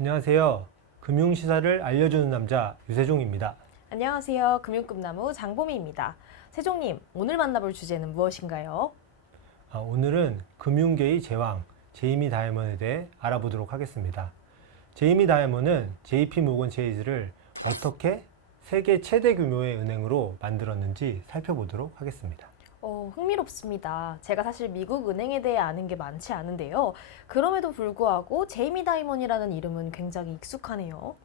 안녕하세요. 금융시사를 알려주는 남자 유세종입니다. 안녕하세요. 금융꿈나무 장보미입니다. 세종님, 오늘 만나볼 주제는 무엇인가요? 오늘은 금융계의 제왕 제이미 다이먼에 대해 알아보도록 하겠습니다. 제이미 다이먼은 JP 모건 체이즈를 어떻게 세계 최대 규모의 은행으로 만들었는지 살펴보도록 하겠습니다. 흥미롭습니다. 제가 사실 미국 은행에 대해 아는 게 많지 않은데요. 그럼에도 불구하고 제이미 다이먼이라는 이름은 굉장히 익숙하네요.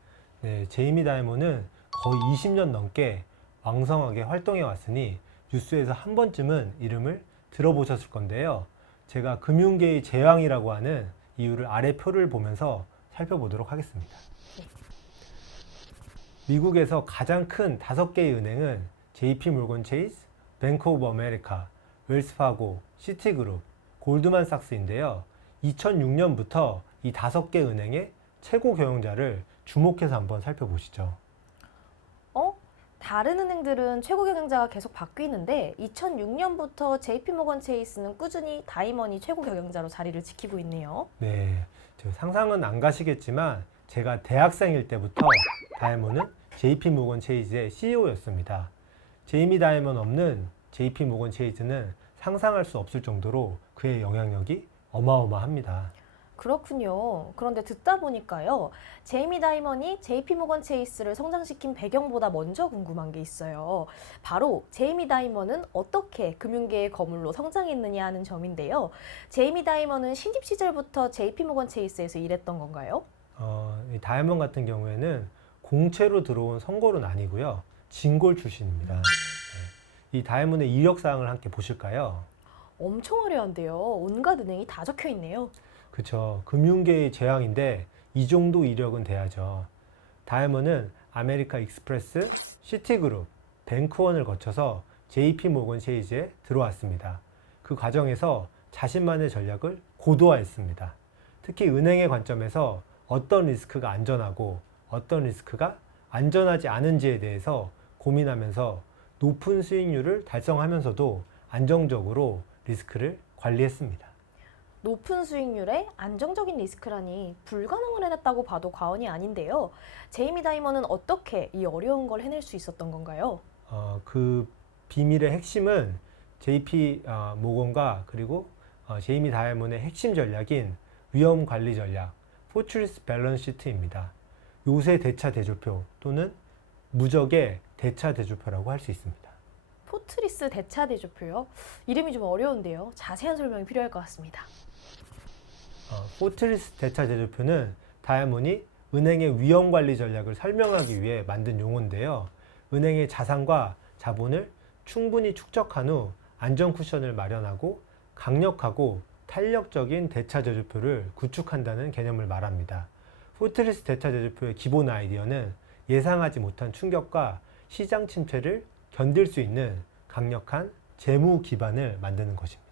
네, 제이미 다이먼은 거의 20년 넘게 왕성하게 활동해 왔으니 뉴스에서 한 번쯤은 이름을 들어보셨을 건데요. 제가 금융계의 제왕이라고 하는 이유를 아래 표를 보면서 살펴보도록 하겠습니다. 미국에서 가장 큰 5개의 은행은 JP 모건 체이스, 뱅크 오브 아메리카, 웰스파고, 시티그룹, 골드만삭스인데요. 2006년부터 이 5개 은행의 최고 경영자를 주목해서 한번 살펴보시죠. 다른 은행들은 최고 경영자가 계속 바뀌는데 2006년부터 JP모건 체이스는 꾸준히 다이먼이 최고 경영자로 자리를 지키고 있네요. 네, 상상은 안 가시겠지만 제가 대학생일 때부터 다이먼은 JP 모건 체이즈의 CEO였습니다. 제이미 다이먼 없는 JP 모건 체이즈는 상상할 수 없을 정도로 그의 영향력이 어마어마합니다. 그렇군요. 그런데 듣다 보니까요. 제이미 다이먼이 JP모건 체이스를 성장시킨 배경보다 먼저 궁금한 게 있어요. 바로 제이미 다이먼은 어떻게 금융계의 거물로 성장했느냐 하는 점인데요. 제이미 다이먼은 신입 시절부터 JP모건 체이스에서 일했던 건가요? 이 다이먼 같은 경우에는 공채로 들어온 선골은 아니고요. 진골 출신입니다. 네. 이 다이먼의 이력 사항을 함께 보실까요? 엄청 화려한데요. 온갖 은행이 다 적혀 있네요. 그쵸. 금융계의 재앙인데 이 정도 이력은 돼야죠. 다이먼은 아메리카 익스프레스, 시티그룹, 뱅크원을 거쳐서 JP 모건 체이즈에 들어왔습니다. 그 과정에서 자신만의 전략을 고도화했습니다. 특히 은행의 관점에서 어떤 리스크가 안전하고 어떤 리스크가 안전하지 않은지에 대해서 고민하면서 높은 수익률을 달성하면서도 안정적으로 리스크를 관리했습니다. 높은 수익률에 안정적인 리스크라니 불가능을 해냈다고 봐도 과언이 아닌데요. 제이미 다이먼은 어떻게 이 어려운 걸 해낼 수 있었던 건가요? 그 비밀의 핵심은 JP 모건과 그리고 제이미 다이먼의 핵심 전략인 위험 관리 전략, 포트리스 밸런스 시트입니다. 요새 대차 대조표 또는 무적의 대차 대조표라고 할 수 있습니다. 포트리스 대차 대조표요? 이름이 좀 어려운데요. 자세한 설명이 필요할 것 같습니다. 포트리스 대차 대조표는 다이아몬이 은행의 위험 관리 전략을 설명하기 위해 만든 용어인데요. 은행의 자산과 자본을 충분히 축적한 후 안전 쿠션을 마련하고 강력하고 탄력적인 대차 대조표를 구축한다는 개념을 말합니다. 포트리스 대차 대조표의 기본 아이디어는 예상하지 못한 충격과 시장 침체를 견딜 수 있는 강력한 재무 기반을 만드는 것입니다.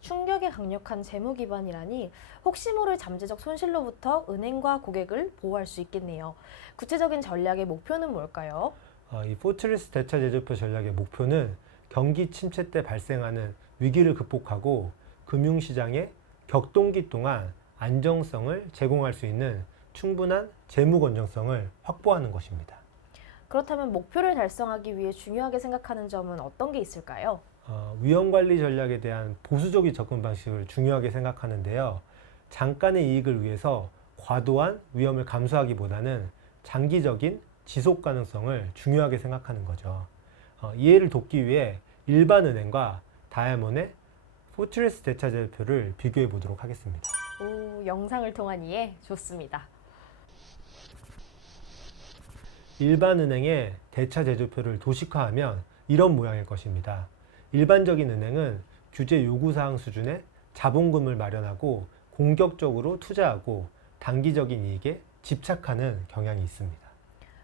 충격에 강력한 재무 기반이라니 혹시 모를 잠재적 손실로부터 은행과 고객을 보호할 수 있겠네요. 구체적인 전략의 목표는 뭘까요? 이 포트리스 대차 대조표 전략의 목표는 경기 침체 때 발생하는 위기를 극복하고 금융시장의 격동기 동안 안정성을 제공할 수 있는 충분한 재무 건전성을 확보하는 것입니다. 그렇다면 목표를 달성하기 위해 중요하게 생각하는 점은 어떤 게 있을까요? 위험 관리 전략에 대한 보수적인 접근 방식을 중요하게 생각하는데요. 잠깐의 이익을 위해서 과도한 위험을 감수하기보다는 장기적인 지속 가능성을 중요하게 생각하는 거죠. 이해를 돕기 위해 일반 은행과 다이아몬의 포트리스 대차 대조표를 비교해 보도록 하겠습니다. 영상을 통한 이해 좋습니다. 일반 은행의 대차 대조표를 도식화하면 이런 모양일 것입니다. 일반적인 은행은 규제 요구사항 수준의 자본금을 마련하고 공격적으로 투자하고 단기적인 이익에 집착하는 경향이 있습니다.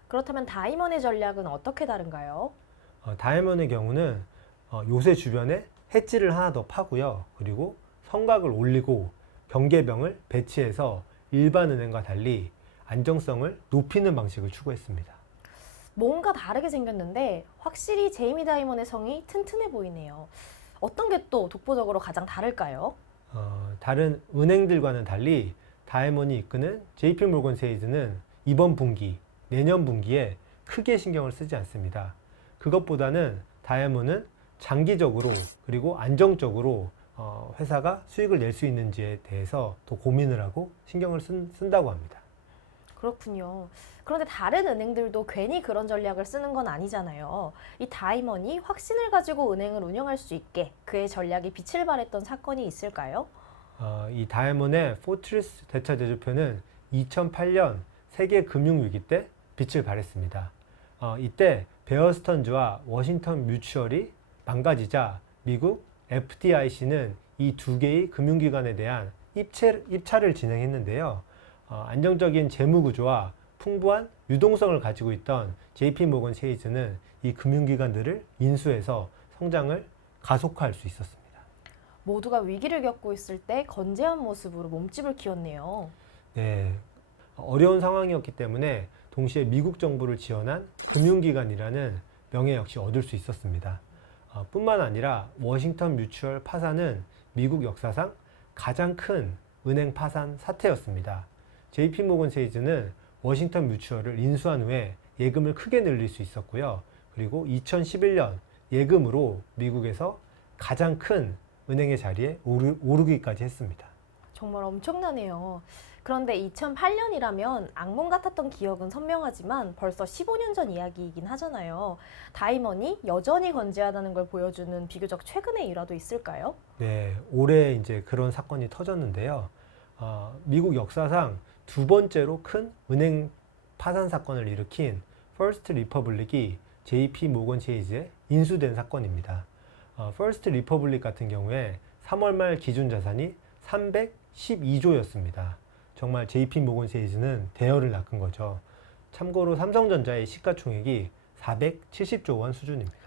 그렇다면 다이먼의 전략은 어떻게 다른가요? 다이먼의 경우는 요새 주변에 해지를 하나 더 파고요. 그리고 성곽을 올리고 경계병을 배치해서 일반 은행과 달리 안정성을 높이는 방식을 추구했습니다. 뭔가 다르게 생겼는데 확실히 제이미 다이먼의 성이 튼튼해 보이네요. 어떤 게 또 독보적으로 가장 다를까요? 다른 은행들과는 달리 다이아몬이 이끄는 JP모건 체이스는 이번 분기, 내년 분기에 크게 신경을 쓰지 않습니다. 그것보다는 다이아몬은 장기적으로 그리고 안정적으로 회사가 수익을 낼 수 있는지에 대해서 더 고민을 하고 신경을 쓴다고 합니다. 그렇군요. 그런데 다른 은행들도 괜히 그런 전략을 쓰는 건 아니잖아요. 이 다이먼이 확신을 가지고 은행을 운영할 수 있게 그의 전략이 빛을 발했던 사건이 있을까요? 이 다이아몬의 포트리스 대차 제조표는 2008년 세계 금융위기 때 빛을 발했습니다. 이때 베어 스턴즈와 워싱턴 뮤추얼이 망가지자 미국 FDIC는 이 두 개의 금융기관에 대한 입찰을 진행했는데요. 안정적인 재무 구조와 풍부한 유동성을 가지고 있던 JP모건 체이스는 이 금융기관들을 인수해서 성장을 가속화할 수 있었습니다. 모두가 위기를 겪고 있을 때 건재한 모습으로 몸집을 키웠네요. 네, 어려운 상황이었기 때문에 동시에 미국 정부를 지원한 금융기관이라는 명예 역시 얻을 수 있었습니다. 뿐만 아니라 워싱턴 뮤추얼 파산은 미국 역사상 가장 큰 은행 파산 사태였습니다. JP모건 체이스는 워싱턴 뮤추얼을 인수한 후에 예금을 크게 늘릴 수 있었고요. 그리고 2011년 예금으로 미국에서 가장 큰 은행의 자리에 오르기까지 했습니다. 정말 엄청나네요. 그런데 2008년이라면 악몽 같았던 기억은 선명하지만 벌써 15년 전 이야기이긴 하잖아요. 다이먼이 여전히 건재하다는 걸 보여주는 비교적 최근의 일화도 있을까요? 네, 올해 이제 그런 사건이 터졌는데요. 미국 역사상 두 번째로 큰 은행 파산 사건을 일으킨 퍼스트 리퍼블릭이 JP 모건 체이스에 인수된 사건입니다. 퍼스트 리퍼블릭 같은 경우에 3월 말 기준 자산이 312조였습니다. 정말 JP 모건 체이스는 대여를 낚은 거죠. 참고로 삼성전자의 시가총액이 470조 원 수준입니다.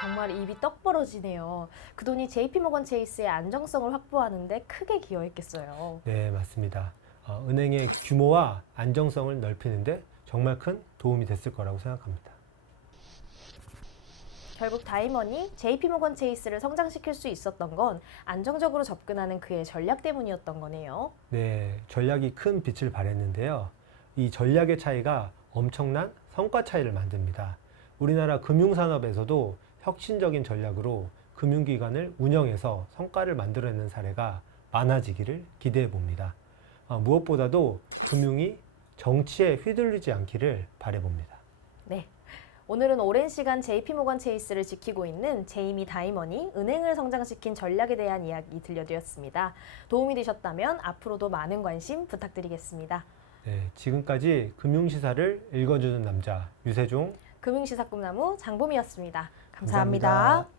정말 입이 떡 벌어지네요. 그 돈이 JP모건 체이스의 안정성을 확보하는데 크게 기여했겠어요. 네, 맞습니다. 은행의 규모와 안정성을 넓히는데 정말 큰 도움이 됐을 거라고 생각합니다. 결국 다이먼이 JP모건 체이스를 성장시킬 수 있었던 건 안정적으로 접근하는 그의 전략 때문이었던 거네요. 네, 전략이 큰 빛을 발했는데요. 이 전략의 차이가 엄청난 성과 차이를 만듭니다. 우리나라 금융산업에서도 혁신적인 전략으로 금융기관을 운영해서 성과를 만들어내는 사례가 많아지기를 기대해 봅니다. 무엇보다도 금융이 정치에 휘둘리지 않기를 바라봅니다. 네. 오늘은 오랜 시간 JP모건 체이스를 지키고 있는 제이미 다이먼이 은행을 성장시킨 전략에 대한 이야기 들려드렸습니다. 도움이 되셨다면 앞으로도 많은 관심 부탁드리겠습니다. 네, 지금까지 금융시사를 읽어주는 남자 유세종 금융시사 꿈나무 장봄이었습니다. 감사합니다. 감사합니다.